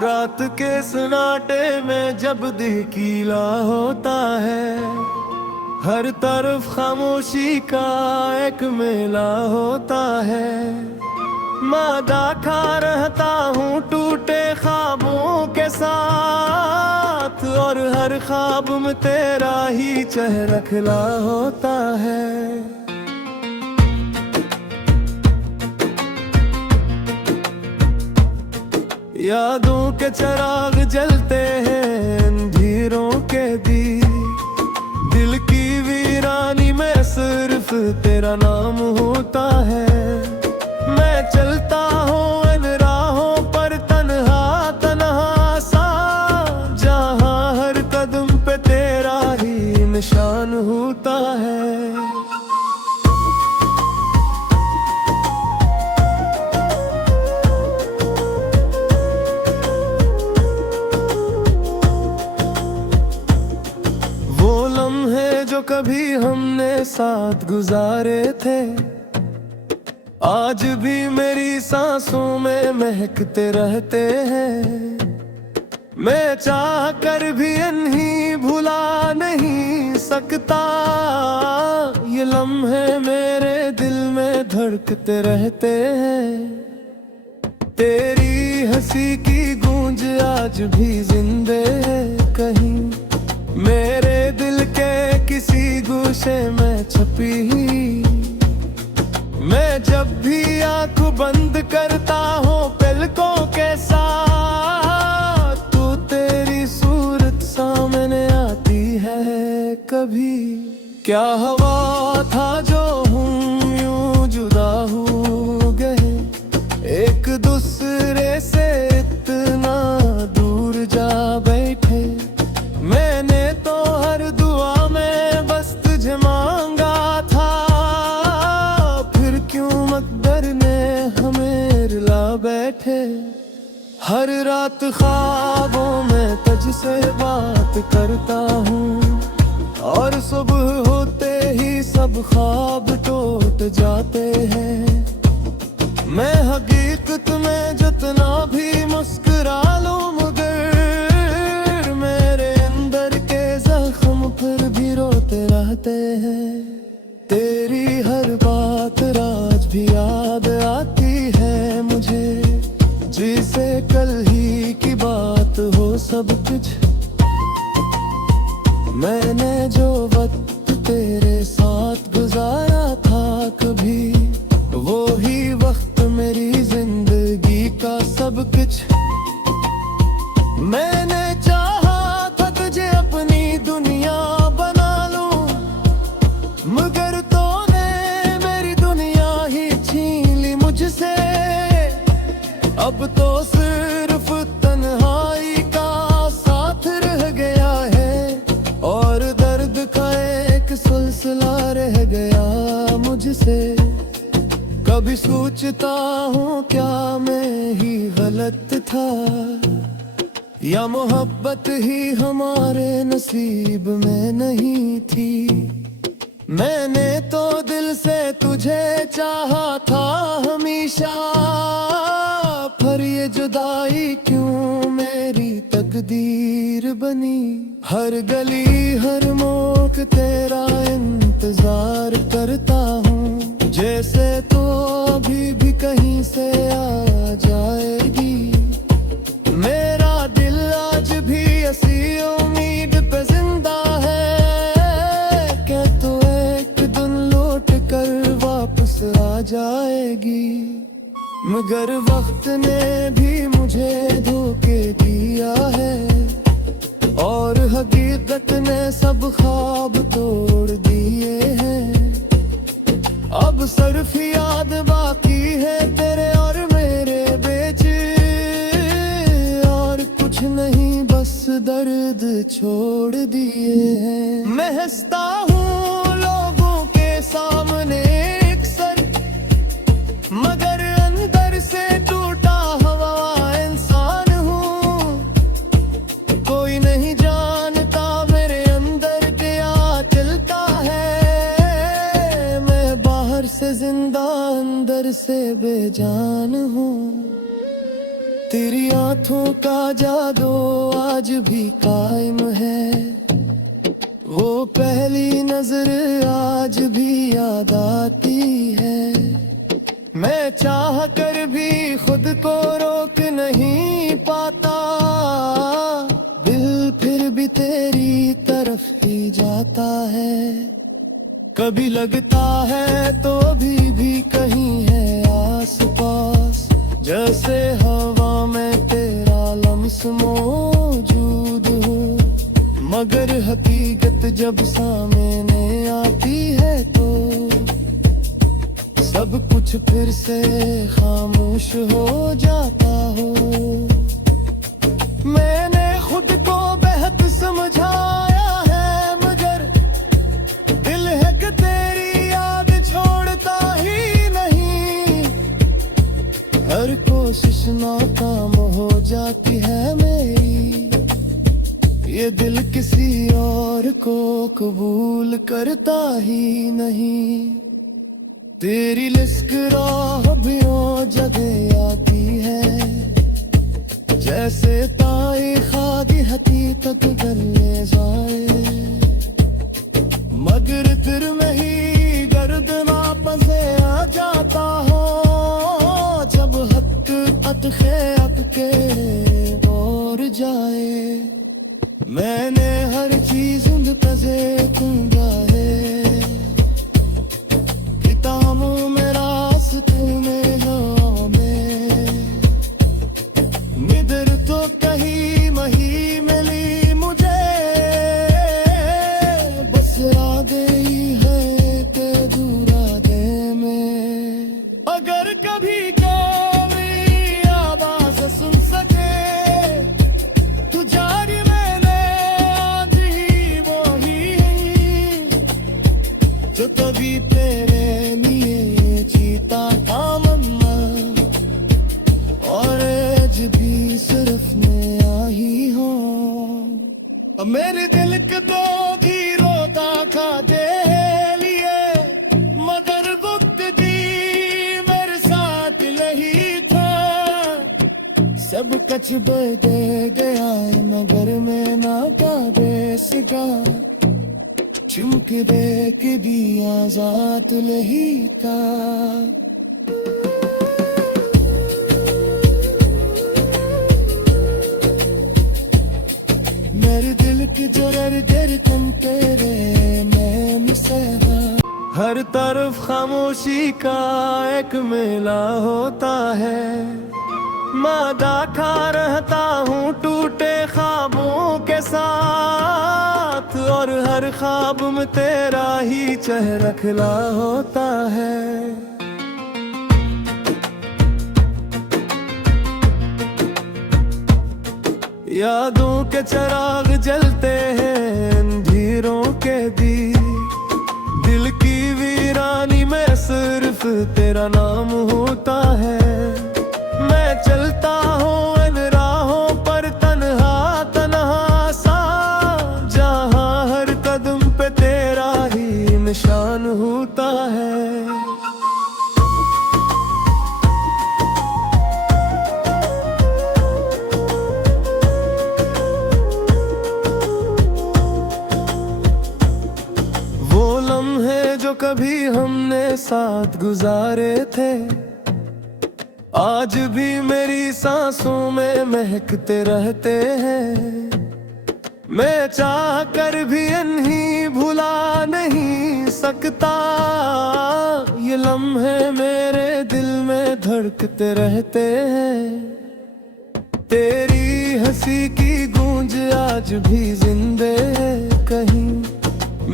रात के सन्नाटे में जब दिल गीला होता है, हर तरफ खामोशी का एक मेला होता है। मादा खा रहता हूँ टूटे ख्वाबों के साथ, और हर ख्वाब में तेरा ही चेहरा खिला होता है। यादों के चिराग जलते हैं अंधेरों के दिल की वीरानी में सिर्फ तेरा नाम होता है। मैं चलता हूँ इन राहों पर तन्हा तन्हा सा, जहाँ हर कदम पे तेरा ही निशान होता है। जो कभी हमने साथ गुजारे थे, आज भी मेरी सांसों में महकते रहते हैं। मैं चाह कर भी इन्हीं भुला नहीं सकता, ये लम्हे मेरे दिल में धड़कते रहते हैं। तेरी हंसी की गूंज आज भी जिंदे है कहीं मेरे दिल के किसी गोशे में छुपी ही। मैं जब भी आँख बंद करता हूँ पलकों के साथ, तो तेरी सूरत सामने आती है कभी। क्या हवा था जो हम यूं जुदा हो गए, एक दूसरे से इतना दूर जा बैठे। मैंने तो हर दुआ में बस तुझे मांगा था, फिर क्यों मकदर ने हमें रुला बैठे। हर रात ख्वाबों में तुझसे बात करता हूँ, और सुबह होते ही सब ख्वाब टूट जाते हैं। मैं हकीकत में जितना भी मुस्कुरा लूं, मगर मेरे अंदर के जख्म फिर भी रोते रहते हैं। तेरी हर बात आज भी याद आती है मुझे, जिसे कल ही की बात हो सब कुछ। मैंने जो वक्त तेरे साथ गुजारा था कभी, वो ही वक्त मेरी जिंदगी का सब कुछ। मैंने चाहा था तुझे अपनी दुनिया बना लूं, मगर तूने मेरी दुनिया ही छीन ली मुझसे। अब तो सिर्फ तन्हाई का साथ रह गया है, और दर्द का एक सिलसिला रह गया मुझसे। कभी सोचता हूँ क्या मैं ही गलत था, या मोहब्बत ही हमारे नसीब में नहीं थी। मैंने तो दिल से तुझे चाहा था हमेशा, पर ये जुदाई क्यों मेरी तकदीर बनी। हर गली हर मोड़ तेरा इंतजार करता हूँ, जैसे तो अभी भी कहीं से आ जाएगी। मेरा दिल आज भी ऐसी उम्मीद पे जिंदा है, क्या तो एक दिन लौट कर वापस आ जाएगी। मगर वक्त ने भी मुझे धोखे दिया है, और हकीकत ने सब ख्वाब तोड़ दिए हैं। अब सिर्फ याद बाकी है तेरे और मेरे बीच, और कुछ नहीं बस दर्द छोड़ दिए हैं। मैं हंसता हूँ लोगों के सामने अक्सर, मगर अंदर से टूटा हुआ इंसान हूँ। कोई नहीं जानता मेरे अंदर क्या चलता है, मैं बाहर से जिंदा अंदर से तेरी आंखों का जादू आज भी कायम है, वो पहली नजर आज भी याद आती है। मैं चाह कर भी खुद को रोक नहीं पाता, दिल फिर भी तेरी तरफ ही जाता है। कभी लगता है तो अभी भी कहीं है आस पास, जैसे हवा में तेरा लम्स मौजूद हो। मगर हकीकत जब सामने आती है तो सब कुछ फिर से खामोश हो जाता हो। मैंने खुद को बेहद समझाया है, मगर दिल है कि तेरी याद छोड़ता ही नहीं। हर कोशिश नाकाम हो जाती है मेरी, ये दिल किसी और को कबूल करता ही नहीं। तेरी लिस्क राह भी ओ जगह आती है, जैसे ताई खादी हकीकत कर ले जाए। मगर फिर में ही गर्दना पसे आ जाता हो, जब हकीकत ख़ैब के और जाए। मैंने हर चीज पजे दूंगा है, किताबों में रास्ते में हवा में। निदर तो कहीं मही मिली मुझे, बस राधे ही है के दूरा दे में। अगर कभी कोई आवाज सुन सके तू जारी जो तभी तेरे लिए जीता था मन्ना, और आज भी सिर्फ मैं आई हूँ। मेरे दिल के तो भी रोता खा दे लिए, मगर वक्त दी मेरे साथ नहीं था। सब कुछ बदल गया है मगर मैं ना का दे सका। चुमक देख दिया आजाद लही का। मेरे दिल की जोर धड़कन तेरे नैन से हर तरफ खामोशी का एक मेला होता है। मादा खा रहता हूँ टूटे ख्वाबों के साथ, और हर ख्वाब में तेरा ही चेहरा खिला होता है। यादों के चिराग जलते हैं अंधेरों के दी, दिल की वीरानी में सिर्फ तेरा नाम होता है। मैं चलता हूँ इन राहों पर तन्हा तन्हा सा, जहाँ हर कदम पे तेरा ही निशान होता है। वो लम्हे जो कभी हमने साथ गुजारे थे, आज भी मेरी सांसों में महकते रहते हैं। मैं चाह कर भी इन्हीं भुला नहीं सकता, ये लम्हे मेरे दिल में धड़कते रहते हैं। तेरी हंसी की गूंज आज भी जिंदे है कहीं,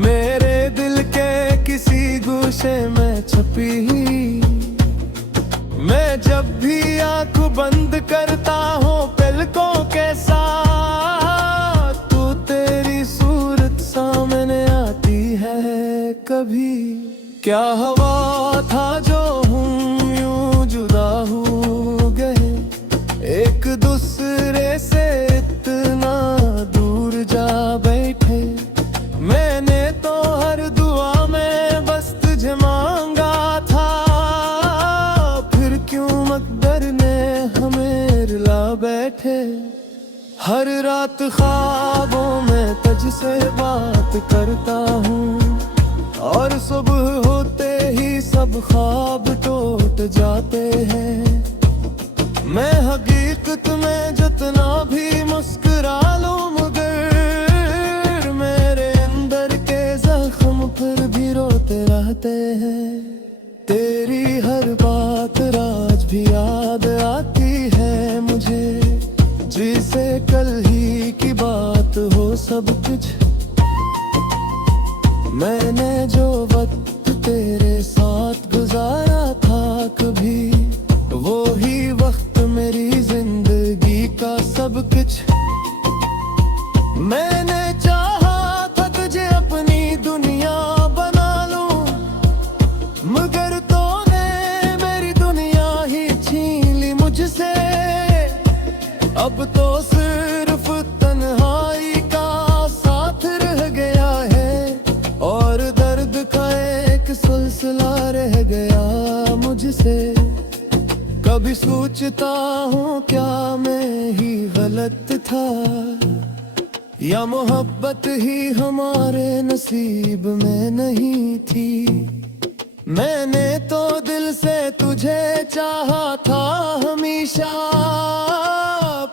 मेरे दिल के किसी गोशे में छुपी ही। मैं जब भी आँख बंद करता हूँ पलकों के साथ, तो तेरी सूरत सामने आती है कभी। क्या हवा था जो हम यूं जुदा हो गए, एक दूसरे से इतना दूर जा बैठे। मैंने तो हर दुआ में बस तुझे मांगा था, फिर क्यों मकदर ने हमें बैठे। हर रात ख्वाबों में तुझसे बात करता हूँ, और सुबह होते ही सब ख्वाब टूट जाते हैं। मैं हकीकत में जितना भी मुस्कुरा लूं, मगर मेरे अंदर के जख्म फिर भी रोते रहते हैं। तेरी हर बात आज भी याद आती है मुझे, जैसे कल ही की बात हो सब कुछ। मैंने जो वक्त तेरे साथ गुजारा था कभी, वो ही वक्त मेरी जिंदगी का सब कुछ। मैंने चाहा था तुझे अपनी दुनिया बना लूं, मगर तूने मेरी दुनिया ही छीन ली मुझसे। अब तो सिर्फ तन्हाई का साथ रह गया है, और दर्द का एक सिलसिला रह गया मुझसे। कभी सोचता हूँ क्या मैं ही गलत था, या मोहब्बत ही हमारे नसीब में नहीं थी। मैंने तो दिल से तुझे चाहा था हमेशा,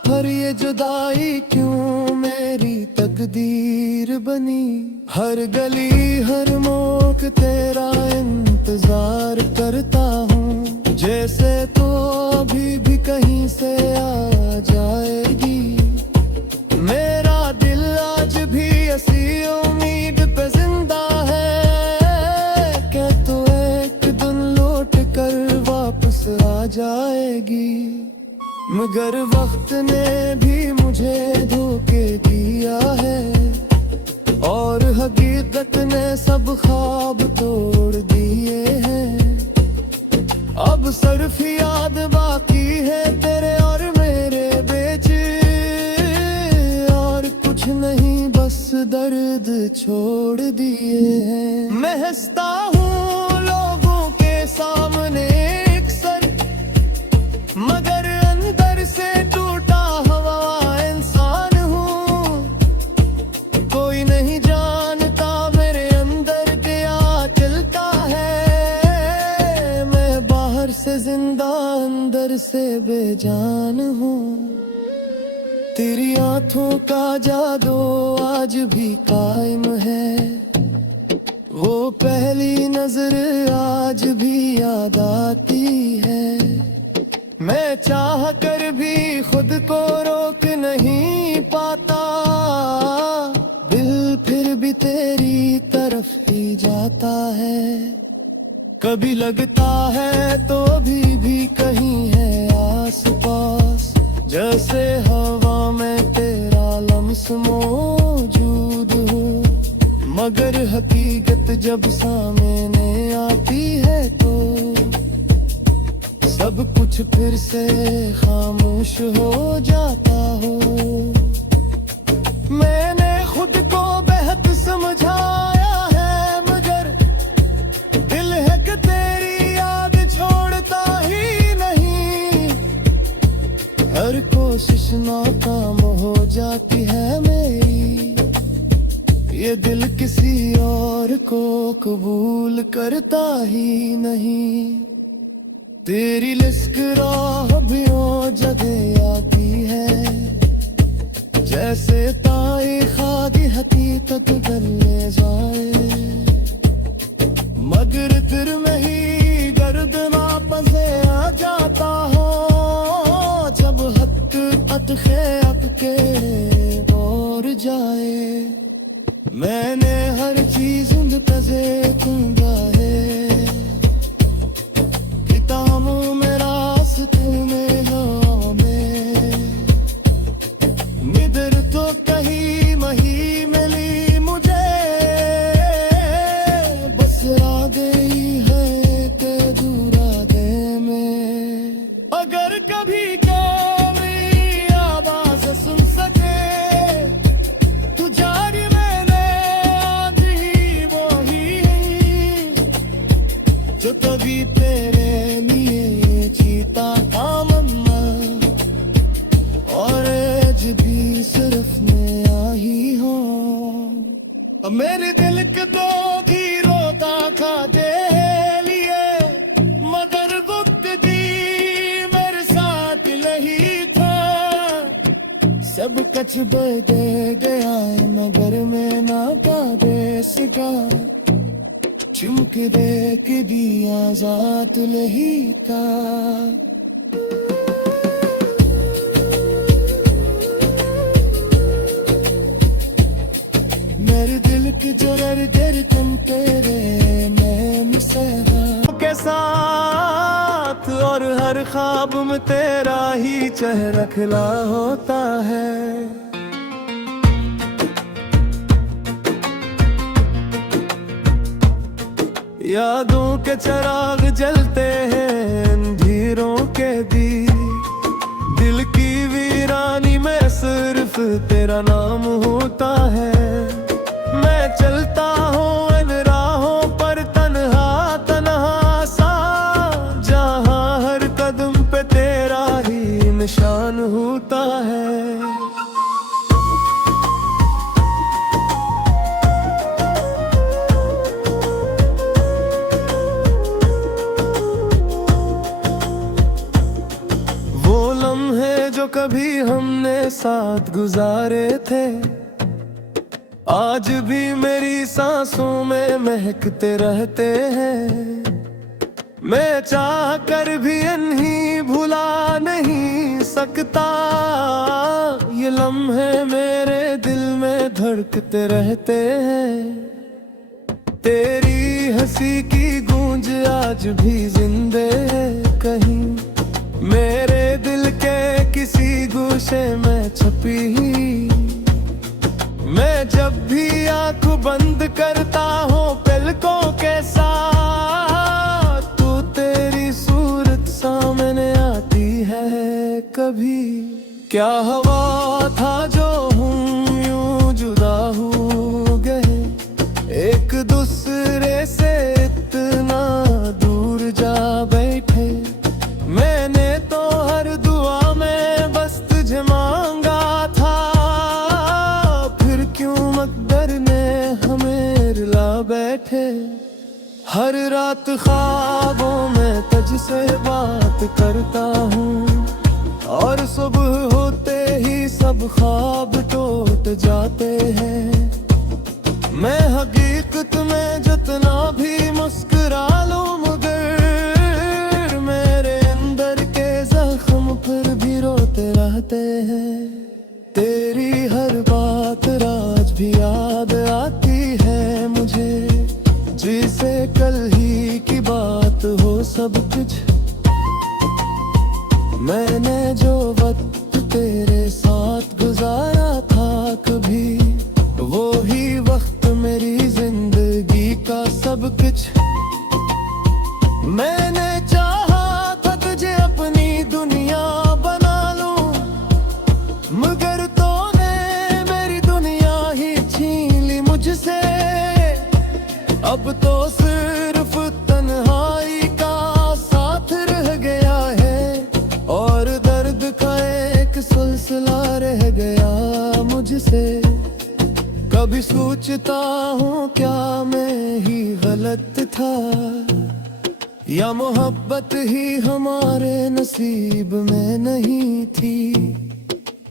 पर ये जुदाई क्यों मेरी तकदीर बनी। हर गली हर मोड़ तेरा इंतजार करता हूँ, जैसे तो अभी भी कहीं से आ जाएगी। मेरा दिल आज भी ऐसी उम्मीद पे जिंदा है, कि तू एक दिन लौट कर वापस आ जाएगी। मगर वक्त ने भी मुझे धोखे दिया है, और हकीकत ने सब ख्वाब तोड़ दिए हैं। अब सिर्फ याद बाकी है तेरे और मेरे बीच, और कुछ नहीं बस दर्द छोड़ दिए हैं। मैं हंसता हूँ लोगों के सामने अक्सर, मगर अंदर से टूटा हुआ इंसान हूँ। कोई नहीं जानता मेरे अंदर क्या चलता है, मैं बाहर से जिंदा अंदर से बेजान हूँ। तेरी आंखों का जादू आज भी कायम है, वो पहली नजर आज भी याद आती है। मैं चाह कर भी खुद को रोक नहीं पाता, दिल फिर भी तेरी तरफ ही जाता है। कभी लगता है तो अभी भी कहीं है आस पास, जैसे हवा में तेरा लम्स मौजूद हो। मगर हकीकत जब सामने आती है तो सब कुछ फिर से खामोश हो जाता हो। मैंने खुद को बेहद समझाया है, मगर दिल है कि तेरी याद छोड़ता ही नहीं। हर कोशिश नाकाम हो जाती है मेरी, ये दिल किसी और को कबूल करता ही नहीं। तेरी लिस्क राह भी ओ जगह आती है, जैसे ताई खादी हकीकत गले जाए। मगर फिर में ही दर्द वापसे आ जाता हो, जब हकीकत ख़ैब के और जाए। मैंने हर चीज तजे दूंगा है, किताबों में रास्ते में हमें निदर तो कहीं मही मिली मुझे। बस राधे ही है के दूरा दे में, अगर कभी कभी याद मेरे दिल के तो भी रोता खाते लिए, मगर वक्त दी मेरे साथ नहीं था। सब कुछ बदल गया है मगर मैं ना पादे सका। चुमक देख दिया आजाद नहीं था। मेरे दिल की जरर धड़कन तेरे नैन से के साथ, और हर ख्वाब में तेरा ही चेहरा खिला होता है। यादों के चिराग जलते हैं अंधेरों के दिल की वीरानी में सिर्फ तेरा नाम होता है। मैं चलता हूँ इन राहों पर तन्हा तन्हा सा, जहाँ हर कदम पे तेरा ही निशान होता है। जो कभी हमने साथ गुजारे थे, आज भी मेरी सांसों में महकते रहते हैं। मैं चाह कर भी इन्हीं भुला नहीं सकता, ये लम्हे मेरे दिल में धड़कते रहते हैं। तेरी हंसी की गूंज आज भी जिंदे है कहीं, मेरे दिल के किसी गोशे में छुपी ही। मैं जब भी आँख बंद करता हूँ पलकों के साथ, तो तेरी सूरत सामने आती है कभी। क्या हवा था जो हम यूं जुदा हो गए, एक दूसरे से इतना दूर जा बैठे। मैंने तो हर दुआ में बस तुझे मांगा था, फिर क्यों मकदर ने हमें रुला बैठे। हर रात ख्वाबों में तुझसे बात करता हूँ, और सुबह होते ही सब ख्वाब टूट जाते हैं। मैं हकीकत में जितना भी मुस्कुरा लूं, मगर फिर भी रोते रहते हैं। तेरी हर बात आज भी याद आती है मुझे, जैसे कल ही की बात हो सब कुछ। मैंने जो वक्त तेरे साथ गुजारा था कभी, वो ही वक्त मेरी जिंदगी का सब कुछ। मैंने चाहा था तुझे अपनी दुनिया बना लूं, मगर तूने मेरी दुनिया ही छीन ली मुझसे। अब तो सिर्फ तन्हाई का साथ रह गया है, और दर्द का एक सिलसिला रह गया मुझसे। कभी सोचता हूँ क्या मैं ही गलत था, या मोहब्बत ही हमारे नसीब में नहीं थी।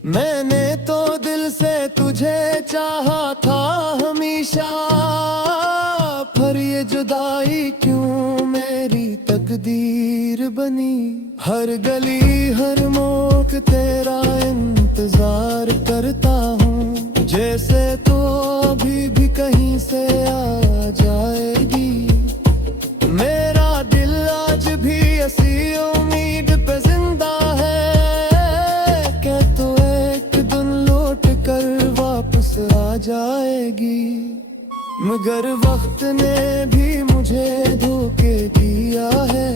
मैंने तो दिल से तुझे चाहा था हमेशा, पर ये जुदाई क्यों मेरी तकदीर बनी। हर गली हर मोड़ तेरा इंतजार करता हूँ, जैसे तो अभी भी कहीं से आ जाएगी। मेरा दिल आज भी ऐसी उम्मीद पे जिंदा है, कि तू एक दिन लौट कर वापस आ जाएगी। मगर वक्त ने भी मुझे धोखे दिया है,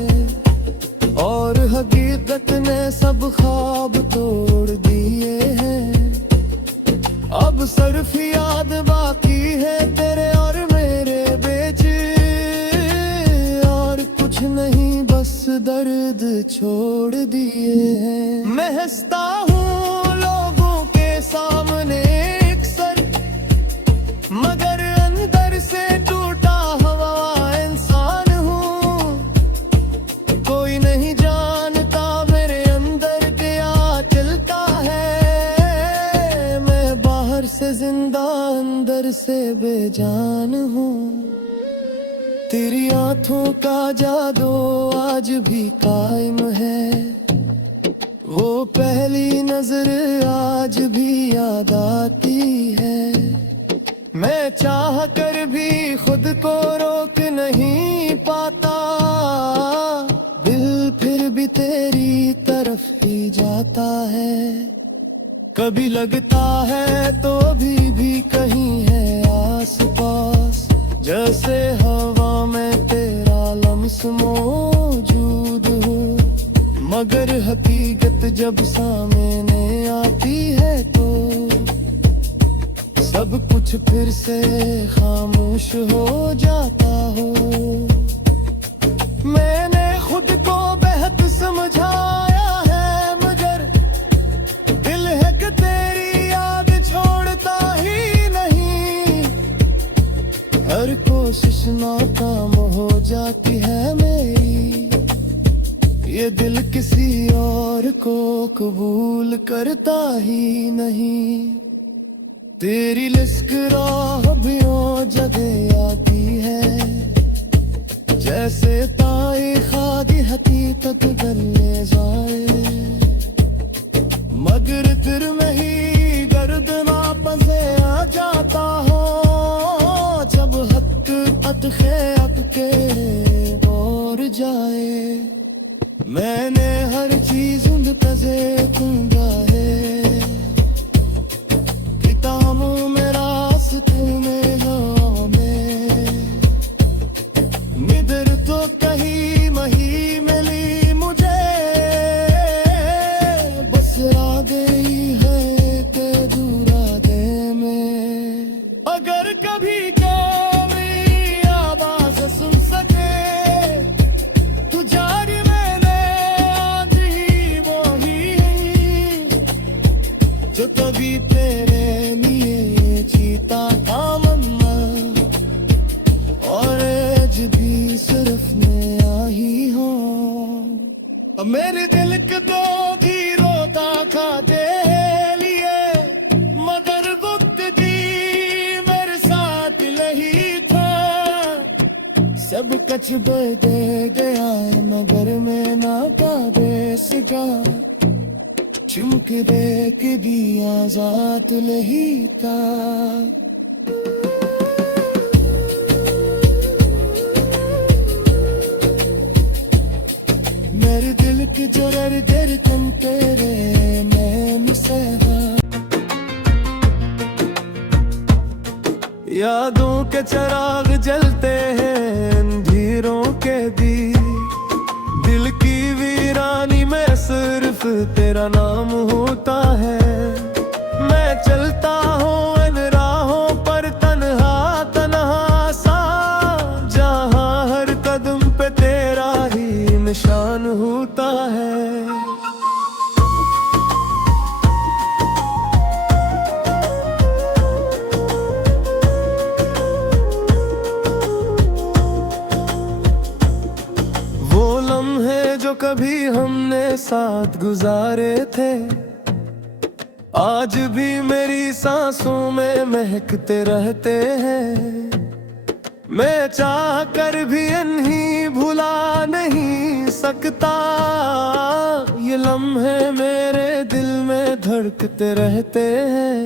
और हकीकत ने सब ख्वाब तोड़ दिए हैं। अब सिर्फ याद बाकी है तेरे और मेरे बीच, और कुछ नहीं बस दर्द छोड़ दिए हैं। मैं हंसता हूँ लोगों के सामने अक्सर, मगर प्यार से बेजान हूँ। तेरी आंखों का जादू आज भी कायम है, वो पहली नजर आज भी याद आती है। मैं चाह कर भी खुद को रोक नहीं पाता, दिल फिर भी तेरी तरफ ही जाता है। कभी लगता है तो अभी भी कहीं है आसपास, जैसे हवा में तेरा लम्स मौजूद हो। मगर हकीकत जब सामने आती है तो सब कुछ फिर से खामोश हो जाता हो। मैंने खुद को बेहद समझाया है, मगर दिल है कि तेरी याद छोड़ता ही नहीं। हर कोशिश नाकाम हो जाती है मेरी, ये दिल किसी और को कबूल करता ही नहीं। तेरी लिस्क राह भी ओ जगह आती है, जैसे ताई खादी हकीकत गले जाए। मगर फिर में ही गर्दना पसे आ जाता हो, जब हकीकत ख़ैब के और जाए। मैंने हर चीज उन तजे कुंदा है, किताबों में रास्ते में हाँ में। निदर तो कहीं मही मिली मुझे, बस राधे ही है के दूरा दे में। अगर कभी कोई आवाज सुन सके तो जारी जो कभी तेरे लिए जीता था मन्ना, और आज भी सिर्फ मैं ही हूँ। मेरे दिल के तो भी रोता खा दे लिए, मगर वक्त दी मेरे साथ नहीं था। सब कुछ बदल गया मगर मैं ना पा दे सका। चुमक देख भी आजाद नहीं था। मेरे दिल की जरर देर तुम तेरे मैं से यादों के चिराग जलते हैं अंधेरों के दी। दिल की वीरानी में सिर्फ तेरा नाम होता है। मैं चलता हूँ इन राहों पर तन्हा तन्हा सा, जहाँ हर कदम पे तेरा ही निशान होता है। जो कभी हमने साथ गुजारे थे, आज भी मेरी सांसों में महकते रहते हैं। मैं चाह कर भी इन्हीं भुला नहीं सकता, ये लम्हे मेरे दिल में धड़कते रहते हैं।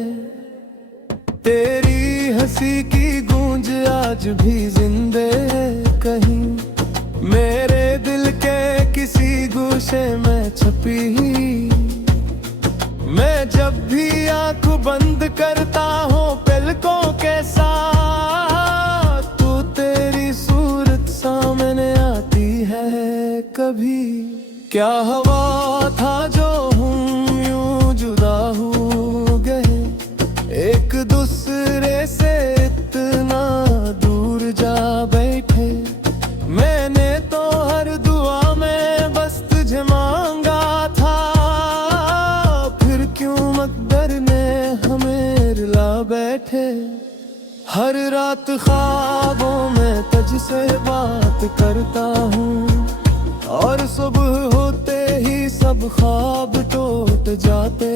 तेरी हंसी की गूंज आज भी जिंदे है कहीं, मेरे दिल के किसी गोशे में छुपी ही। मैं जब भी आँख बंद करता हूँ पलकों के साथ, तो तेरी सूरत सामने आती है कभी। क्या हवा था जो हम यूं जुदा हो गए, एक दूसरे से इतना दूर जा बैठे। मैंने तो हर दुआ में बस तुझे मांगा था, फिर क्यों मकदर ने हमें रुला बैठे। हर रात ख्वाबों में तुझसे बात करता हूँ, और सुबह होते ही सब ख्वाब टूट जाते